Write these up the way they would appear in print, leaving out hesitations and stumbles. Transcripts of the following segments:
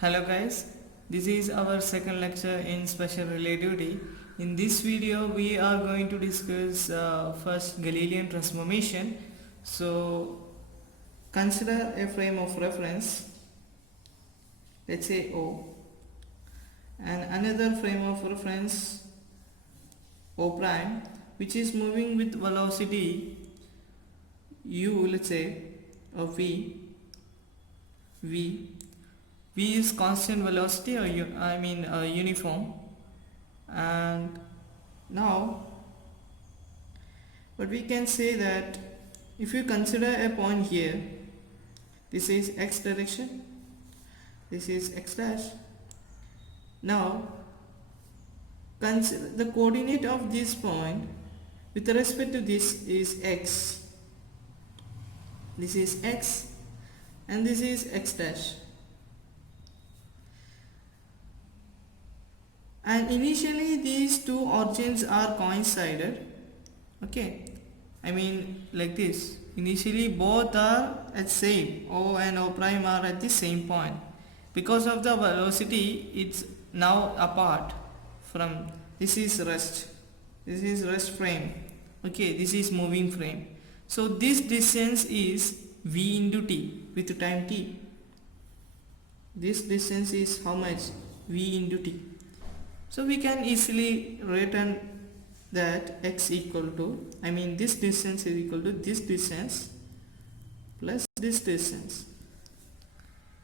Hello guys, this is our second lecture in special relativity. In this video we are going to discuss first Galilean transformation. So consider a frame of reference, let's say O, and another frame of reference O prime, which is moving with velocity u, let's say, or v. V is constant velocity or uniform. And now but we can say that if you consider a point here, this is x direction, this is x dash. Now consider the coordinate of this point with respect to this is x, this is x, and this is x dash. And initially these two origins are coincided, okay, like this. Initially both are at same, O and O prime are at the same point. Because of the velocity, it's now apart from, this is rest frame, okay, this is moving frame. So this distance is v into t with time t. This distance is how much? V into t. So we can easily written that x equal to, this distance is equal to this distance plus this distance.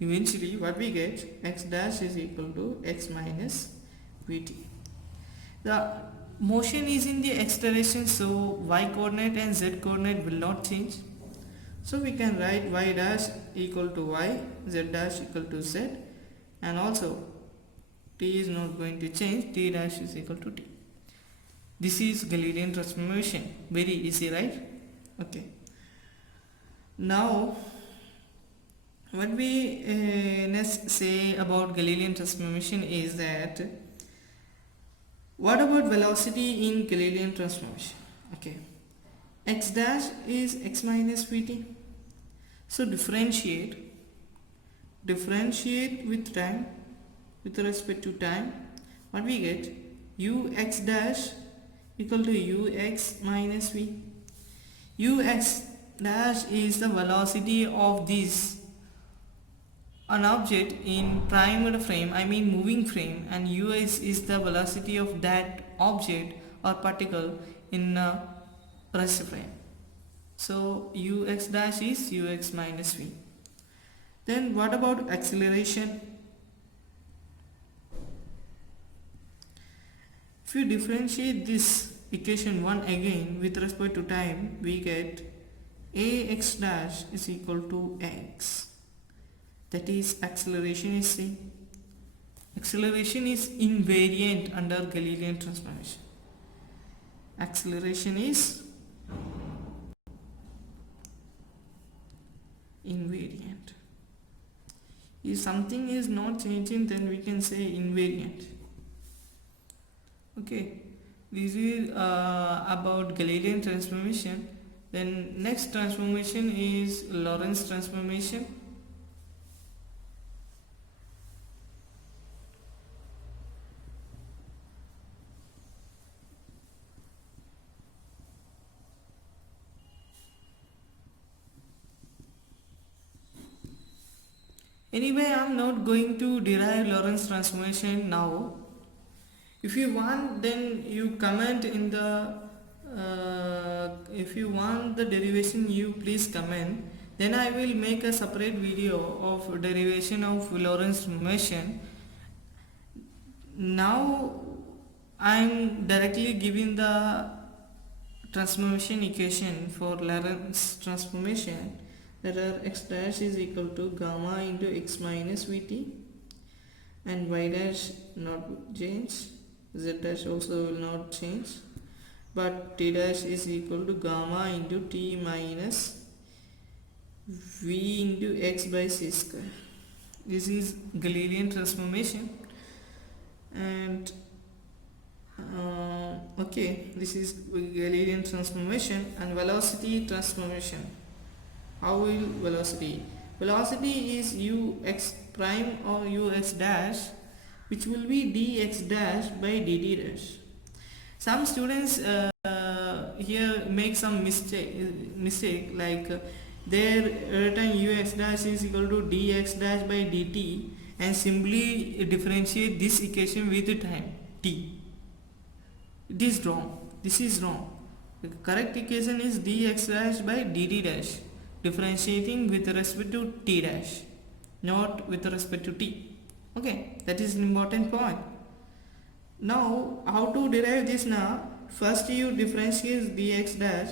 Eventually what we get, x dash is equal to x minus vt. The motion is in the x direction, so y coordinate and z coordinate will not change. So we can write y dash equal to y, z dash equal to z, and also t is not going to change, t dash is equal to t. This is Galilean transformation. Very easy, right? Okay. Now what we next say about Galilean transformation is that what about velocity in Galilean transformation? Okay, x dash is x minus vt. So differentiate with time, with respect to time. What we get, ux dash equal to ux minus v. Ux dash is the velocity of this an object in primed frame, moving frame, and us is the velocity of that object or particle in a rest frame. So ux dash is ux minus v. Then what about acceleration? If you differentiate this equation 1 again with respect to time, we get ax dash is equal to x. That is, acceleration is same. Acceleration is invariant under Galilean transformation. Acceleration is invariant. If something is not changing, then we can say invariant. Okay, this is about Galilean transformation. Then next transformation is Lorentz transformation. Anyway, I am not going to derive Lorentz transformation now. If you want, then you comment in the if you want the derivation, you please comment. Then I will make a separate video of derivation of Lorentz transformation. Now I am directly giving the transformation equation for Lorentz transformation, that are x dash is equal to gamma into x minus vt, and y dash not change, z dash also will not change, but t dash is equal to gamma into t minus v into x by c square. This is Galilean transformation. And okay, this is Galilean transformation. And velocity transformation. How will velocity? Velocity is ux prime or ux dash, which will be dx dash by dt dash. Some students here make some mistake like they written ux dash is equal to dx dash by dt and simply differentiate this equation with the time t. It is wrong. This is wrong. The correct equation is dx dash by dt dash, differentiating with respect to t dash, not with respect to t. Okay, that is an important point. Now how to derive this now? First you differentiate dx dash.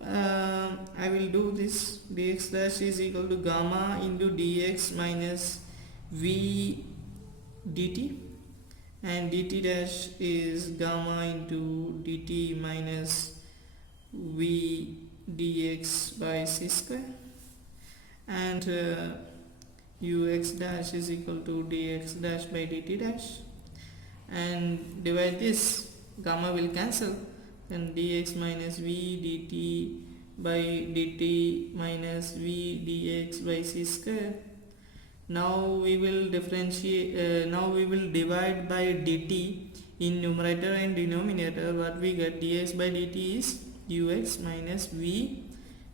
I will do this. Dx dash is equal to gamma into dx minus v dt, and dt dash is gamma into dt minus v dx by c square, and ux dash is equal to dx dash by dt dash, and divide this, gamma will cancel, then dx minus v dt by dt minus v dx by c square. Now we will differentiate, now we will divide by dt in numerator and denominator. What we get, dx by dt is ux minus v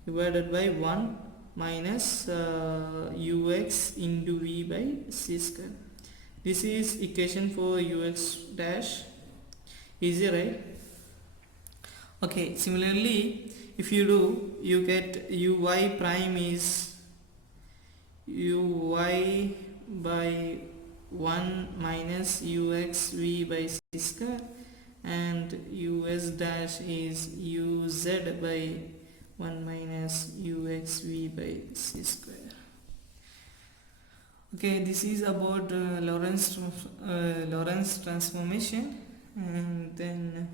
divided by 1 minus ux into v by c square. This is equation for ux dash. Easy, right? Okay, similarly if you do, you get uy prime is uy by 1 minus ux v by c square, and us dash is uz by 1 minus ux v by c square. Okay, this is about Lorentz transformation, and then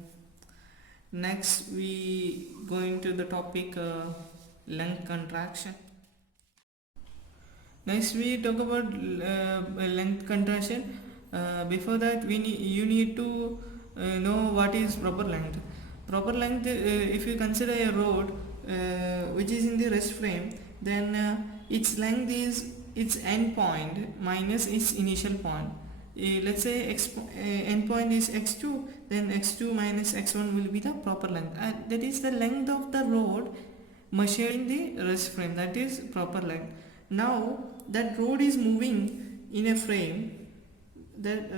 next we go into the topic length contraction. Next we talk about length contraction. Before that you need to know what is proper length. Proper length, if you consider a rod which is in the rest frame, then its length is its end point minus its initial point. Let's say end point is x2, then x2 minus x1 will be the proper length, and that is the length of the rod measured in the rest frame, that is proper length. Now that rod is moving in a frame, that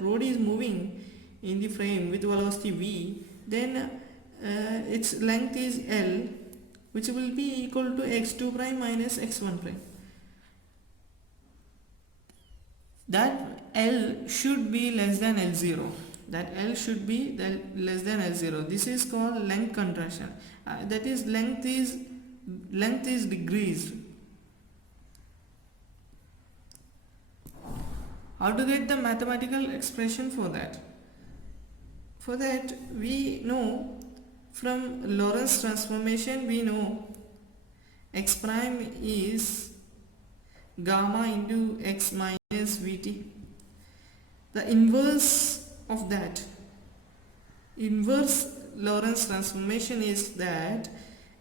rod is moving in the frame with velocity v, then its length is L, which will be equal to x2 prime minus x1 prime. That L should be less than L0. That L should be less than L0. This is called length contraction. That is length is decreased. How to get the mathematical expression for that? For that we know from Lorentz transformation, we know x prime is gamma into x minus vt. The inverse of that, inverse Lorentz transformation is that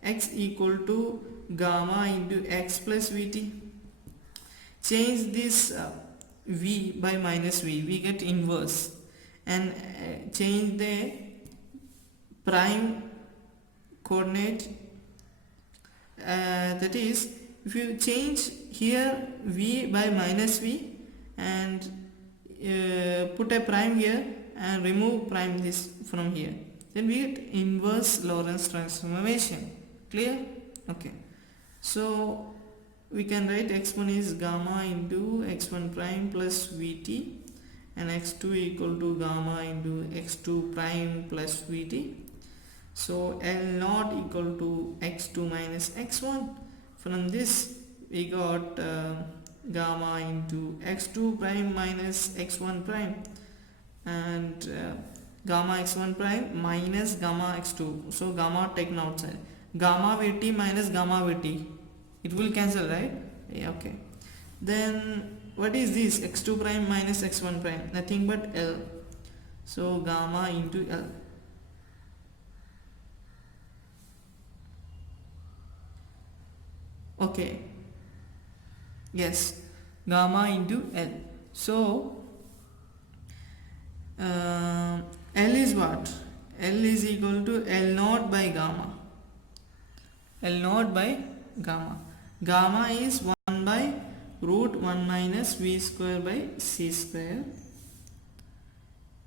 x equal to gamma into x plus vt. Change this v by minus v, we get inverse, and change the prime coordinate, that is, if you change here v by minus v and put a prime here and remove prime this from here, then we get inverse Lorentz transformation. Clear? Okay, so we can write x1 is gamma into x1 prime plus vt, and x2 equal to gamma into x2 prime plus vt. So L0 equal to x2 minus x1. From this we got gamma into x2 prime minus x1 prime, and gamma x1 prime minus gamma x2. So gamma taken outside. Gamma vt minus gamma vt, it will cancel, right? Yeah, okay. Then what is this? x2 prime minus x1 prime, nothing but L. So gamma into L. Okay, Yes, gamma into L. So L is what? L is equal to L naught by gamma. L naught by gamma. Gamma is 1 by root 1 minus V square by C square.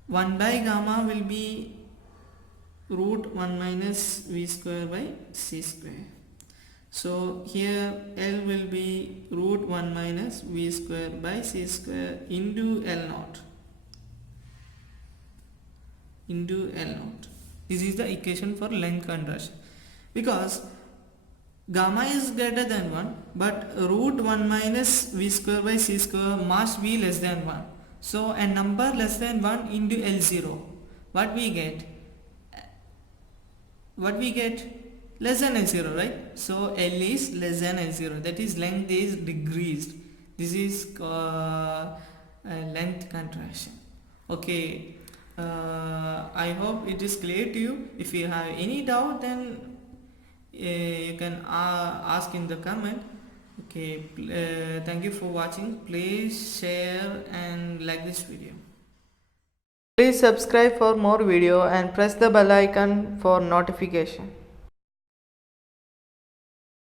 1 by gamma will be root 1 minus V square by C square. So here L will be root 1 minus V square by C square into L naught. Into L naught. This is the equation for length contraction. Because gamma is greater than 1, but root 1 minus V square by C square must be less than 1. So a number less than 1 into L0. What we get? Less than L0, right? So L is less than L0, that is length is decreased. This is length contraction. Okay, I hope it is clear to you. If you have any doubt, then you can ask in the comment. Okay, thank you for watching. Please share and like this video. Please subscribe for more video and press the bell icon for notification.